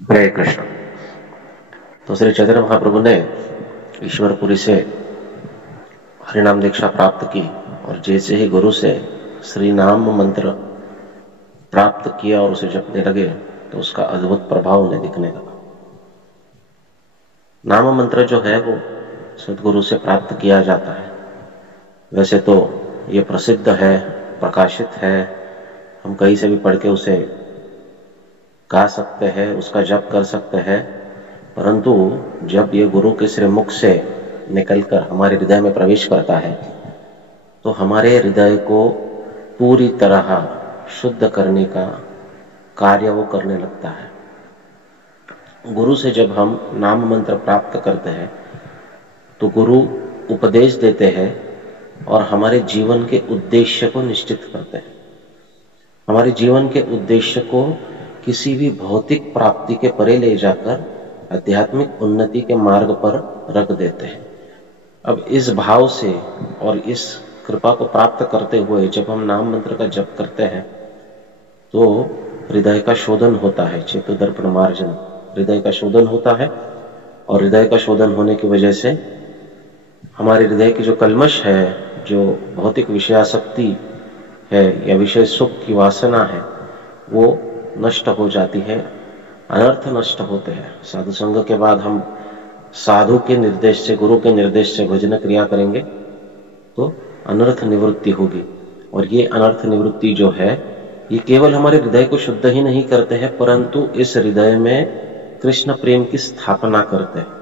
हरे कृष्ण। तो श्री चैतन्य महाप्रभु ने ईश्वरपुरी से हरिनाम दीक्षा प्राप्त की और जैसे ही गुरु से श्री नाम मंत्र प्राप्त किया और उसे जपने लगे तो उसका अद्भुत प्रभाव उन्हें दिखने लगा। नाम मंत्र जो है वो सदगुरु से प्राप्त किया जाता है। वैसे तो ये प्रसिद्ध है, प्रकाशित है, हम कहीं से भी पढ़ के उसे गा सकते हैं, उसका जप कर सकते हैं, परंतु जब ये गुरु के श्रीमुख से निकलकर हमारे हृदय में प्रवेश करता है तो हमारे हृदय को पूरी तरह शुद्ध करने का कार्य वो करने लगता है। गुरु से जब हम नाम मंत्र प्राप्त करते हैं तो गुरु उपदेश देते हैं और हमारे जीवन के उद्देश्य को निश्चित करते हैं। हमारे जीवन के उद्देश्य को किसी भी भौतिक प्राप्ति के परे ले जाकर आध्यात्मिक उन्नति के मार्ग पर रख देते हैं। अब इस भाव से और इस कृपा को प्राप्त करते हुए जब हम नाम मंत्र का जप करते हैं तो हृदय का शोधन होता है, चित्त दर्पण मार्जन, हृदय का शोधन होता है और हृदय का शोधन होने की वजह से हमारे हृदय की जो कल्मश है, जो भौतिक विषयासक्ति है या विषय सुख की वासना है, वो नष्ट हो जाती है, अनर्थ नष्ट होते हैं। साधु संग के बाद हम साधु के निर्देश से, गुरु के निर्देश से भजन क्रिया करेंगे तो अनर्थ निवृत्ति होगी। और ये अनर्थ निवृत्ति जो है ये केवल हमारे हृदय को शुद्ध ही नहीं करते हैं, परंतु इस हृदय में कृष्ण प्रेम की स्थापना करते हैं।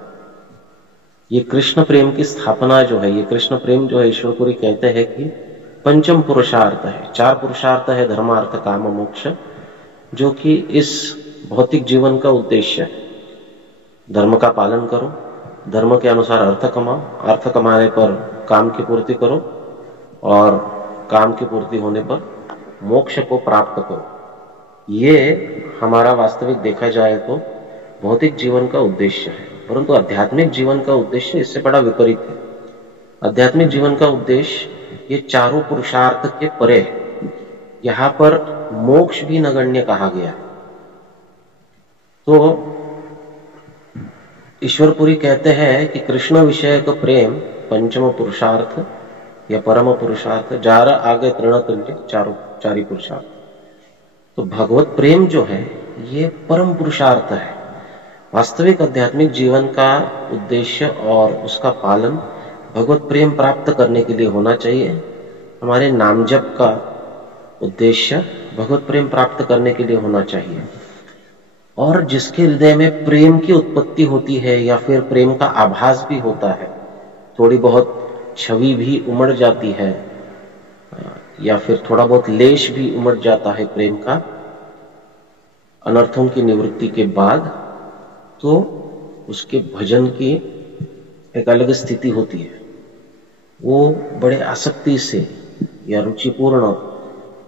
ये कृष्ण प्रेम की स्थापना जो है, ये कृष्ण प्रेम जो है, ईश्वरपुरी कहते हैं कि पंचम पुरुषार्थ है। 4 पुरुषार्थ है, धर्म अर्थ काम मोक्ष, जो कि इस भौतिक जीवन का उद्देश्य है। धर्म का पालन करो, धर्म के अनुसार अर्थ कमाओ, अर्थ कमाने पर काम की पूर्ति करो और काम की पूर्ति होने पर मोक्ष को प्राप्त करो। ये हमारा वास्तविक देखा जाए तो भौतिक जीवन का उद्देश्य है, परंतु आध्यात्मिक जीवन का उद्देश्य इससे बड़ा विपरीत है। आध्यात्मिक जीवन का उद्देश्य ये चारों पुरुषार्थ के परे है। यहां पर मोक्ष भी नगण्य कहा गया है। तो ईश्वरपुरी कहते हैं कि कृष्ण विषय का प्रेम पंचम पुरुषार्थ या परम पुरुषार्थ, जार आगे तृण तुल्य, चारी पुरुषार्थ। तो भगवत प्रेम जो है ये परम पुरुषार्थ है। वास्तविक आध्यात्मिक जीवन का उद्देश्य और उसका पालन भगवत प्रेम प्राप्त करने के लिए होना चाहिए। हमारे नाम जप का उद्देश्य भगवत प्रेम प्राप्त करने के लिए होना चाहिए। और जिसके हृदय में प्रेम की उत्पत्ति होती है या फिर प्रेम का आभास भी होता है, थोड़ी बहुत छवि भी उमड़ जाती है या फिर थोड़ा बहुत लेश भी उमड़ जाता है प्रेम का अनर्थों की निवृत्ति के बाद, तो उसके भजन की एक अलग स्थिति होती है। वो बड़े आसक्ति से या रुचिपूर्ण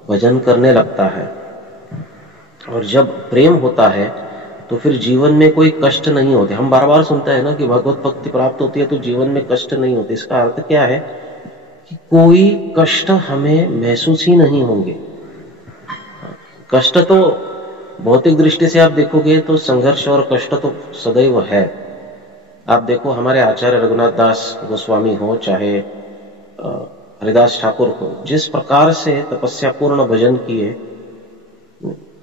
भजन करने लगता है। और जब प्रेम होता है तो फिर जीवन में कोई कष्ट नहीं होते। हम बार बार सुनते हैं ना कि भगवत भक्ति प्राप्त होती है तो जीवन में कष्ट नहीं होते। इसका अर्थ क्या है कि कोई कष्ट हमें महसूस ही नहीं होंगे। कष्ट तो भौतिक दृष्टि से आप देखोगे तो संघर्ष और कष्ट तो सदैव है। आप देखो हमारे आचार्य रघुनाथ दास गोस्वामी हो चाहे हरिदास ठाकुर हो, जिस प्रकार से तपस्या पूर्ण भजन किए,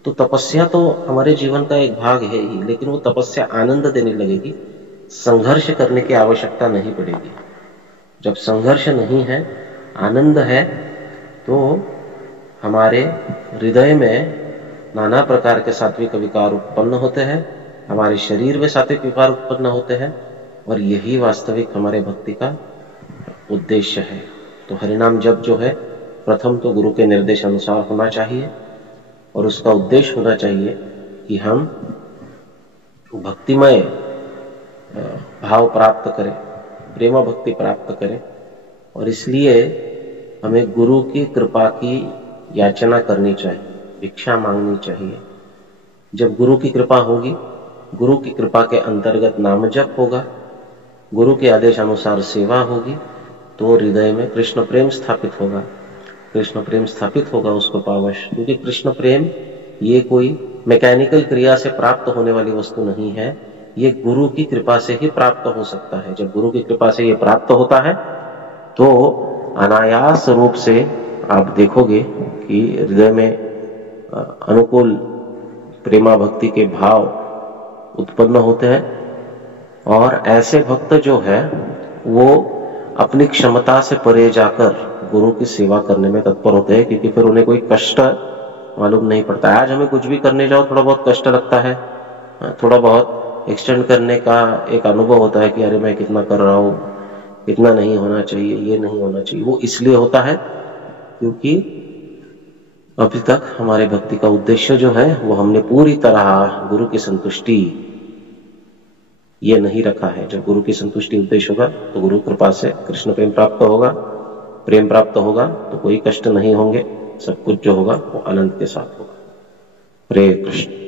तो तपस्या तो हमारे जीवन का एक भाग है ही, लेकिन वो तपस्या आनंद देने लगेगी, संघर्ष करने की आवश्यकता नहीं पड़ेगी। जब संघर्ष नहीं है, आनंद है, तो हमारे हृदय में नाना प्रकार के सात्विक विकार उत्पन्न होते हैं, हमारे शरीर में सात्विक विकार उत्पन्न होते हैं, और यही वास्तविक हमारे भक्ति का उद्देश्य है। तो हरिनाम जप जो है प्रथम तो गुरु के निर्देश अनुसार होना चाहिए और उसका उद्देश्य होना चाहिए कि हम भक्तिमय भाव प्राप्त करें, प्रेम भक्ति प्राप्त करें। और इसलिए हमें गुरु की कृपा की याचना करनी चाहिए, भिक्षा मांगनी चाहिए। जब गुरु की कृपा होगी, गुरु की कृपा के अंतर्गत नाम जप होगा, गुरु के आदेश अनुसार सेवा होगी, तो हृदय में कृष्ण प्रेम स्थापित होगा। कृष्ण प्रेम स्थापित होगा उसको पावश, क्योंकि कृष्ण प्रेम ये कोई मैकेनिकल क्रिया से प्राप्त होने वाली वस्तु नहीं है, ये गुरु की कृपा से ही प्राप्त हो सकता है। जब गुरु की कृपा से ये प्राप्त होता है तो अनायास रूप से आप देखोगे कि हृदय में अनुकूल प्रेमा भक्ति के भाव उत्पन्न होते हैं, और ऐसे भक्त जो है वो अपनी क्षमता से परे जाकर गुरु की सेवा करने में तत्पर होते हैं, क्योंकि फिर उन्हें कोई कष्ट मालूम नहीं पड़ता। आज हमें कुछ भी करने जाओ थोड़ा बहुत कष्ट लगता है, थोड़ा बहुत एक्सटेंड करने का एक अनुभव होता है कि अरे मैं कितना कर रहा हूँ, इतना नहीं होना चाहिए, ये नहीं होना चाहिए। वो इसलिए होता है क्योंकि अभी तक हमारे भक्ति का उद्देश्य जो है वो हमने पूरी तरह गुरु की संतुष्टि ये नहीं रखा है। जब गुरु की संतुष्टि उद्देश्य होगा तो गुरु कृपा से कृष्ण प्रेम प्राप्त होगा, प्रेम प्राप्त होगा तो कोई कष्ट नहीं होंगे, सब कुछ जो होगा वो आनंद के साथ होगा। हरे कृष्ण।